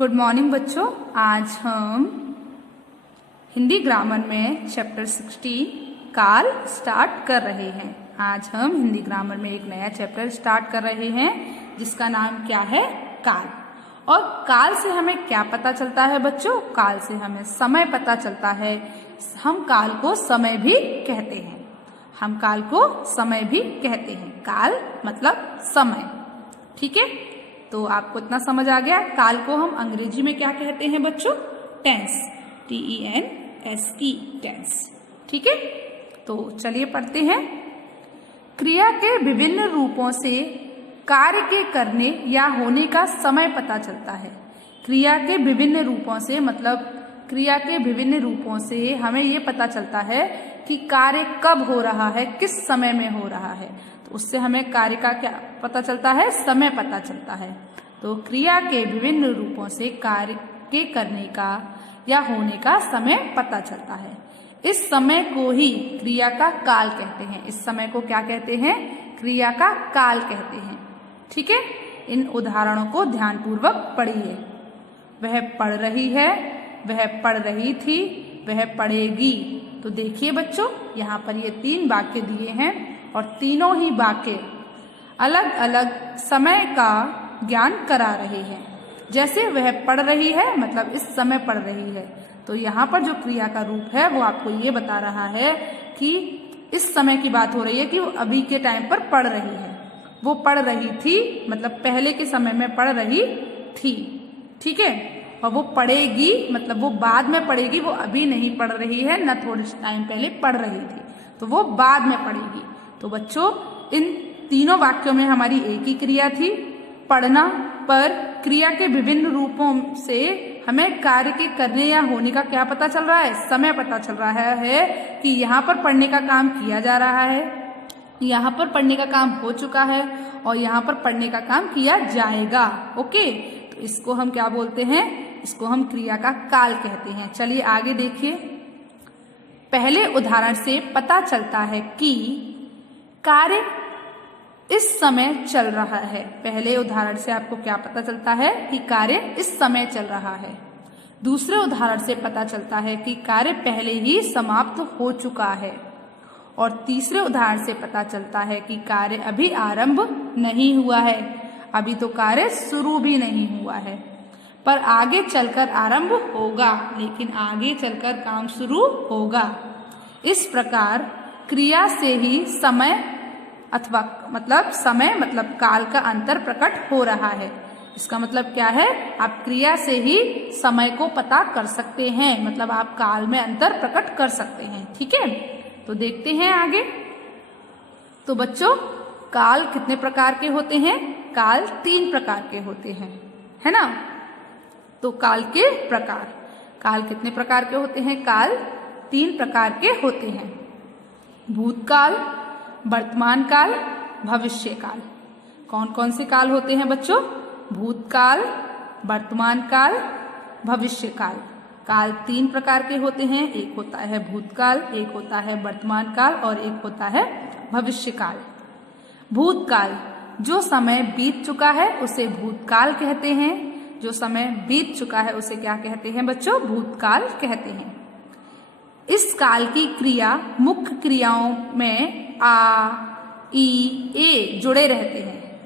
Good morning बच्चों। आज हम हिंदी ग्रामर में चैप्टर 16 काल स्टार्ट कर रहे हैं। आज हम हिंदी ग्रामर में एक नया चैप्टर स्टार्ट कर रहे हैं जिसका नाम क्या है, काल। और काल से हमें क्या पता चलता है बच्चों? काल से हमें समय पता चलता है। हम काल को समय भी कहते हैं। हम काल को समय भी कहते हैं। काल मतलब समय, ठीक है। तो आपको इतना समझ आ गया। काल को हम अंग्रेजी में क्या कहते हैं बच्चों? टेंस, TENSE, टेंस, ठीक है। तो चलिए पढ़ते हैं। क्रिया के विभिन्न रूपों से कार्य के करने या होने का समय पता चलता है। क्रिया के विभिन्न रूपों से मतलब क्रिया के विभिन्न रूपों से हमें ये पता चलता है कि कार्य कब हो रहा है, किस समय में हो रहा है। तो उससे हमें कार्य का क्या पता चलता है? समय पता चलता है। तो क्रिया के विभिन्न रूपों से कार्य के करने का या होने का समय पता चलता है। इस समय को ही क्रिया का काल कहते हैं। इस समय को क्या कहते हैं? क्रिया का काल कहते हैं, ठीक है। इन उदाहरणों को ध्यानपूर्वक पढ़िए। वह पढ़ रही है, वह पढ़ रही थी, वह पढ़ेगी। तो देखिए बच्चों, यहाँ पर ये 3 वाक्य दिए हैं और तीनों ही वाक्य अलग अलग समय का ज्ञान करा रहे हैं। जैसे वह पढ़ रही है मतलब इस समय पढ़ रही है, तो यहाँ पर जो क्रिया का रूप है वो आपको ये बता रहा है कि इस समय की बात हो रही है कि वो अभी के टाइम पर पढ़ रही है। वो पढ़ रही थी मतलब पहले के समय में पढ़ रही थी, ठीक है। और वो पढ़ेगी मतलब वो बाद में पढ़ेगी, वो अभी नहीं पढ़ रही है, न थोड़े टाइम पहले पढ़ रही थी, तो वो बाद में पढ़ेगी। तो बच्चों, इन तीनों वाक्यों में हमारी एक ही क्रिया थी, पढ़ना। पर क्रिया के विभिन्न रूपों से हमें कार्य के करने या होने का क्या पता चल रहा है? समय पता चल रहा है कि यहाँ पर पढ़ने का काम किया जा रहा है, यहाँ पर पढ़ने का काम हो चुका है और यहाँ पर पढ़ने का काम किया जाएगा। ओके, तो इसको हम क्या बोलते हैं? इसको हम क्रिया का काल कहते हैं। चलिए आगे देखिए। पहले उदाहरण से पता चलता है कि कार्य इस समय चल रहा है। पहले उदाहरण से आपको क्या पता चलता है? कि कार्य इस समय चल रहा है। दूसरे उदाहरण से पता चलता है कि कार्य पहले ही समाप्त हो चुका है। और तीसरे उदाहरण से पता चलता है कि कार्य अभी आरंभ नहीं हुआ है। अभी तो कार्य शुरू भी नहीं हुआ है, पर आगे चलकर आरंभ होगा, लेकिन आगे चलकर काम शुरू होगा। इस प्रकार क्रिया से ही समय अथवा समय मतलब काल का अंतर प्रकट हो रहा है। इसका मतलब क्या है? आप क्रिया से ही समय को पता कर सकते हैं, मतलब आप काल में अंतर प्रकट कर सकते हैं, ठीक है। तो देखते हैं आगे। तो बच्चों, काल कितने प्रकार के होते हैं? काल 3 प्रकार के होते हैं, है ना। तो काल के प्रकार, काल कितने प्रकार के होते हैं? काल 3 प्रकार के होते हैं। भूतकाल, वर्तमान काल, भविष्य काल। कौन कौन से काल होते हैं बच्चों? भूतकाल, वर्तमान काल, भविष्य काल। काल 3 प्रकार के होते हैं। एक होता है भूतकाल, एक होता है वर्तमान काल और एक होता है भविष्य काल। भूतकाल, जो समय बीत चुका है उसे भूतकाल कहते हैं। जो समय बीत चुका है उसे क्या कहते हैं बच्चों? भूतकाल कहते हैं। इस काल की क्रिया मुख्य क्रियाओं में आ, ई, ए जुड़े रहते हैं।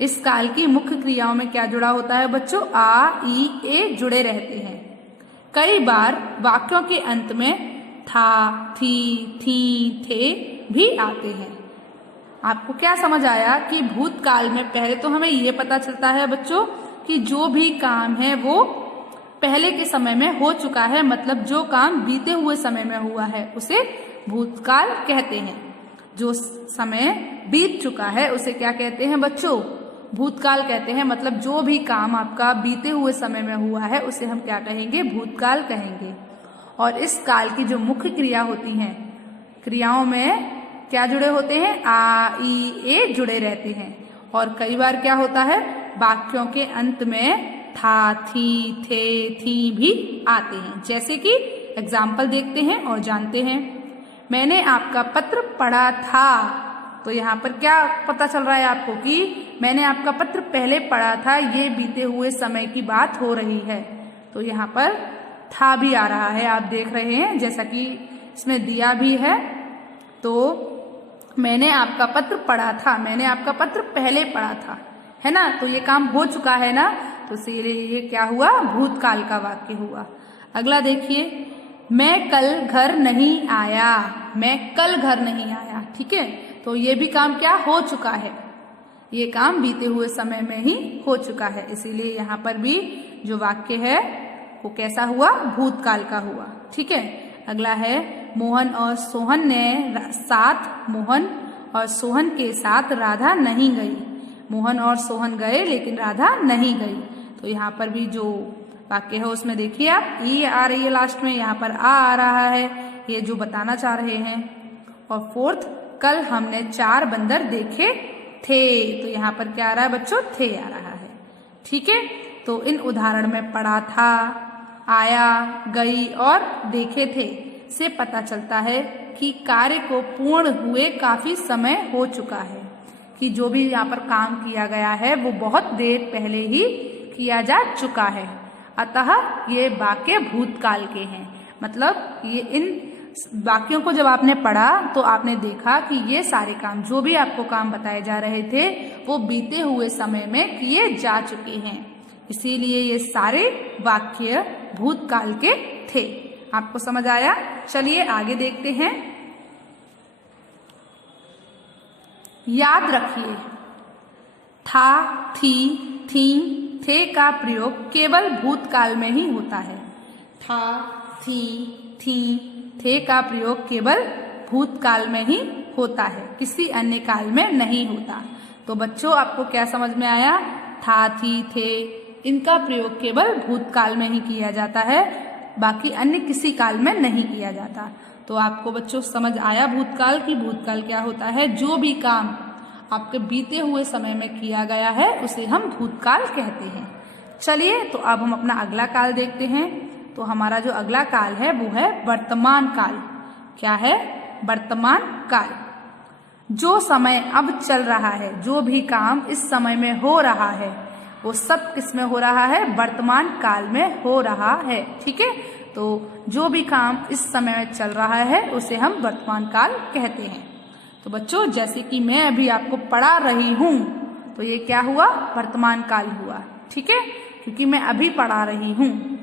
इस काल की मुख्य क्रियाओं में क्या जुड़ा होता है बच्चों? आ, ई, ए जुड़े रहते हैं। कई बार वाक्यों के अंत में था, थी, थी, थे भी आते हैं। आपको क्या समझ आया कि भूतकाल में पहले तो हमें ये पता चलता है बच्चों कि जो भी काम है वो पहले के समय में हो चुका है, मतलब जो काम बीते हुए समय में हुआ है उसे भूतकाल कहते हैं। जो समय बीत चुका है उसे क्या कहते हैं बच्चों? भूतकाल कहते हैं। मतलब जो भी काम आपका बीते हुए समय में हुआ है उसे हम क्या कहेंगे? भूतकाल कहेंगे। और इस काल की जो मुख्य क्रिया होती हैं, क्रियाओं में क्या जुड़े होते हैं? आ, ई, ए जुड़े रहते हैं। और कई बार क्या होता है? वाक्यों के अंत में था, थी, थे, थी भी आते हैं। जैसे कि एग्जाम्पल देखते हैं और जानते हैं। मैंने आपका पत्र पढ़ा था। तो यहाँ पर क्या पता चल रहा है आपको कि मैंने आपका पत्र पहले पढ़ा था, ये बीते हुए समय की बात हो रही है। तो यहाँ पर था भी आ रहा है, आप देख रहे हैं, जैसा कि इसमें दिया भी है। तो मैंने आपका पत्र पढ़ा था, मैंने आपका पत्र पहले पढ़ा था, है ना। तो ये काम हो चुका है ना, तो इसीलिए ये क्या हुआ, भूतकाल का वाक्य हुआ। अगला देखिए, मैं कल घर नहीं आया, मैं कल घर नहीं आया, ठीक है। तो ये भी काम क्या हो चुका है, ये काम बीते हुए समय में ही हो चुका है, इसीलिए यहाँ पर भी जो वाक्य है वो कैसा हुआ, भूतकाल का हुआ, ठीक है। अगला है, मोहन और सोहन के साथ राधा नहीं गई। मोहन और सोहन गए लेकिन राधा नहीं गई। तो यहाँ पर भी जो वाक्य है उसमें देखिए आप, ई आ रही है लास्ट में, यहाँ पर आ रहा है, ये जो बताना चाह रहे हैं। और फोर्थ, कल हमने 4 बंदर देखे थे। तो यहाँ पर क्या आ रहा है बच्चों, थे आ रहा है, ठीक है। तो इन उदाहरण में पढ़ा था, आया, गई और देखे थे से पता चलता है कि कार्य को पूर्ण हुए काफी समय हो चुका है, कि जो भी यहाँ पर काम किया गया है वो बहुत देर पहले ही किया जा चुका है। अतः ये वाक्य भूतकाल के हैं। मतलब ये इन वाक्यों को जब आपने पढ़ा तो आपने देखा कि ये सारे काम, जो भी आपको काम बताए जा रहे थे, वो बीते हुए समय में किए जा चुके हैं, इसीलिए ये सारे वाक्य भूतकाल के थे। आपको समझ आया? चलिए आगे देखते हैं। याद रखिए, था, थी, थी, थे का प्रयोग केवल भूतकाल में ही होता है। था, थी, थे का प्रयोग केवल भूतकाल में ही होता है, किसी अन्य काल में नहीं होता। तो बच्चों आपको क्या समझ में आया? था, थी, थे, इनका प्रयोग केवल भूतकाल में ही किया जाता है, बाकी अन्य किसी काल में नहीं किया जाता। तो आपको बच्चों समझ आया भूतकाल की भूतकाल क्या होता है? जो भी काम आपके बीते हुए समय में किया गया है उसे हम भूतकाल कहते हैं। चलिए तो अब हम अपना अगला काल देखते हैं। तो हमारा जो अगला काल है वो है वर्तमान काल। क्या है? वर्तमान काल। जो समय अब चल रहा है, जो भी काम इस समय में हो रहा है, वो सब किस में हो रहा है? वर्तमान काल में हो रहा है, ठीक है। तो जो भी काम इस समय में चल रहा है उसे हम वर्तमान काल कहते हैं। तो बच्चों जैसे कि मैं अभी आपको पढ़ा रही हूँ, तो ये क्या हुआ? वर्तमान काल हुआ, ठीक है, क्योंकि मैं अभी पढ़ा रही हूँ,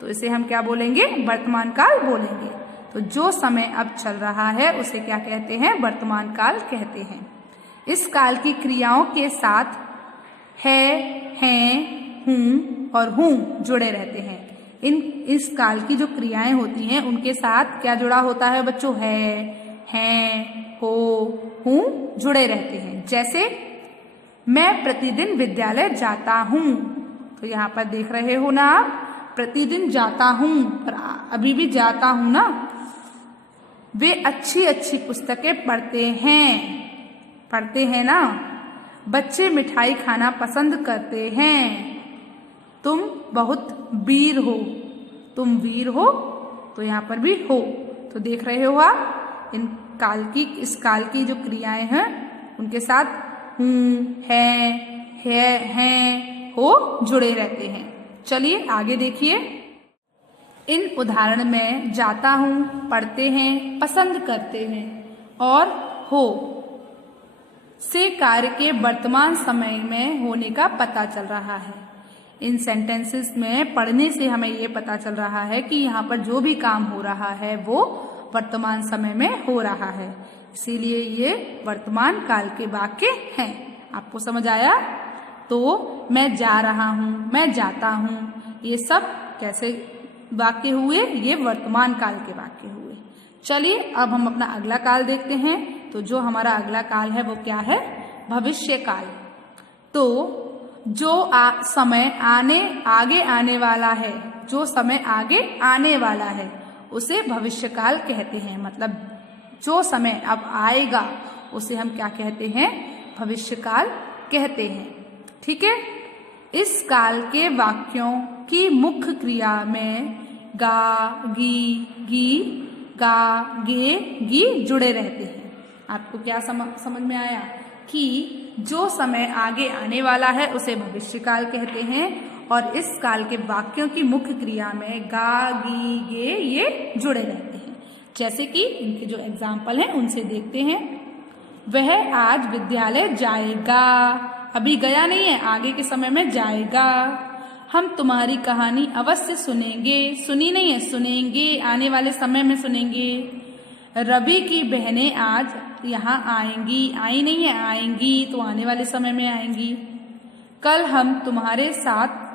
तो इसे हम क्या बोलेंगे? वर्तमान काल बोलेंगे। तो जो समय अब चल रहा है उसे क्या कहते हैं? वर्तमान काल कहते हैं। इस काल की क्रियाओं के साथ है, हैं, हूँ और हूँ जुड़े रहते हैं। इस काल की जो क्रियाएं होती हैं उनके साथ क्या जुड़ा होता है बच्चों? है, हैं, हो, हूँ जुड़े रहते हैं। जैसे मैं प्रतिदिन विद्यालय जाता हूँ, तो यहाँ पर देख रहे हो ना आप, प्रतिदिन जाता हूँ और अभी भी जाता हूँ ना। वे अच्छी अच्छी पुस्तकें पढ़ते हैं ना। बच्चे मिठाई खाना पसंद करते हैं। तुम बहुत वीर हो, तुम वीर हो, तो यहाँ पर भी हो। तो देख रहे हो आप, इस काल की जो क्रियाएं हैं उनके साथ हूँ, हैं, हो जुड़े रहते हैं। चलिए आगे देखिए। इन उदाहरण में जाता हूँ, पढ़ते हैं, पसंद करते हैं और हो से कार्य के वर्तमान समय में होने का पता चल रहा है। इन सेंटेंसेस में पढ़ने से हमें ये पता चल रहा है कि यहाँ पर जो भी काम हो रहा है वो वर्तमान समय में हो रहा है, इसीलिए ये वर्तमान काल के वाक्य हैं। आपको समझ आया? तो मैं जा रहा हूँ, मैं जाता हूँ, ये सब कैसे वाक्य हुए? ये वर्तमान काल के वाक्य हुए। चलिए अब हम अपना अगला काल देखते हैं। तो जो हमारा अगला काल है वो क्या है? भविष्य काल। तो जो समय आगे आने वाला है, जो समय आगे आने वाला है उसे भविष्य काल कहते हैं। मतलब जो समय अब आएगा उसे हम क्या कहते हैं? भविष्य काल कहते हैं, ठीक है। इस काल के वाक्यों की मुख्य क्रिया में गा, गी, गा, गे, गी जुड़े रहते हैं। आपको क्या समझ में आया कि जो समय आगे आने वाला है उसे भविष्यकाल कहते हैं और इस काल के वाक्यों की मुख्य क्रिया में गा, गी, गे ये जुड़े रहते हैं। जैसे कि इनके जो एग्जाम्पल हैं उनसे देखते हैं। वह आज विद्यालय जाएगा, अभी गया नहीं है, आगे के समय में जाएगा। हम तुम्हारी कहानी अवश्य सुनेंगे, सुनी नहीं है, सुनेंगे, आने वाले समय में सुनेंगे। रवि की बहनें आज यहाँ आएंगी, आई नहीं है, आएंगी, तो आने वाले समय में आएंगी। कल हम तुम्हारे साथ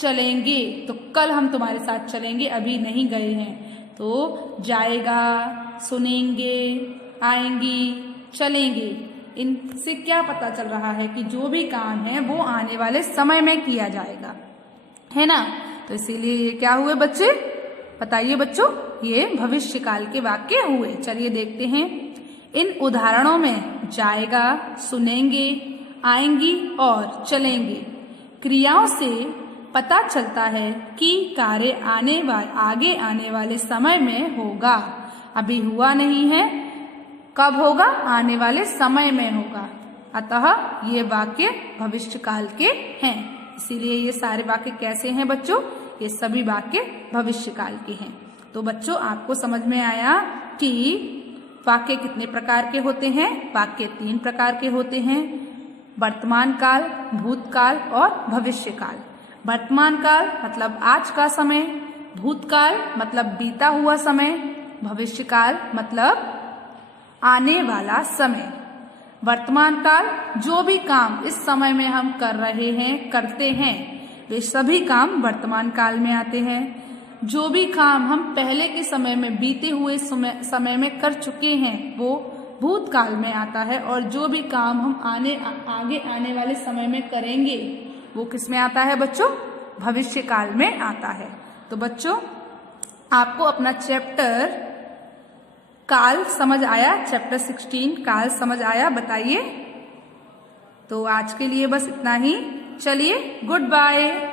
चलेंगे, तो कल हम तुम्हारे साथ चलेंगे, अभी नहीं गए हैं, तो जाएगा, सुनेंगे, आएंगी, चलेंगे। इनसे क्या पता चल रहा है कि जो भी काम है वो आने वाले समय में किया जाएगा, है ना। तो इसीलिए ये क्या हुए बच्चे, बताइए बच्चों, ये भविष्यकाल के वाक्य हुए। चलिए देखते हैं। इन उदाहरणों में जाएगा, सुनेंगे, आएंगी और चलेंगे क्रियाओं से पता चलता है कि कार्य आगे आने वाले समय में होगा, अभी हुआ नहीं है, कब होगा, आने वाले समय में होगा। अतः ये वाक्य भविष्यकाल के हैं। इसीलिए ये सारे वाक्य कैसे हैं बच्चों, ये सभी वाक्य भविष्यकाल के हैं। तो बच्चों आपको समझ में आया कि वाक्य कितने प्रकार के होते हैं। वाक्य 3 प्रकार के होते हैं, वर्तमान काल, भूतकाल और भविष्यकाल। वर्तमान काल मतलब आज का समय, भूतकाल मतलब बीता हुआ समय, भविष्यकाल मतलब आने वाला समय। वर्तमान काल जो भी काम इस समय में हम कर रहे हैं, करते हैं, वे सभी काम वर्तमान काल में आते हैं। जो भी काम हम पहले के समय में, बीते हुए समय में कर चुके हैं वो भूतकाल में आता है और जो भी काम हम आगे आने वाले समय में करेंगे वो किस में आता है बच्चों, भविष्यकाल में आता है। तो बच्चों आपको अपना चैप्टर काल समझ आया, चैप्टर 16 काल समझ आया, बताइए। तो आज के लिए बस इतना ही। चलिए, गुड बाय।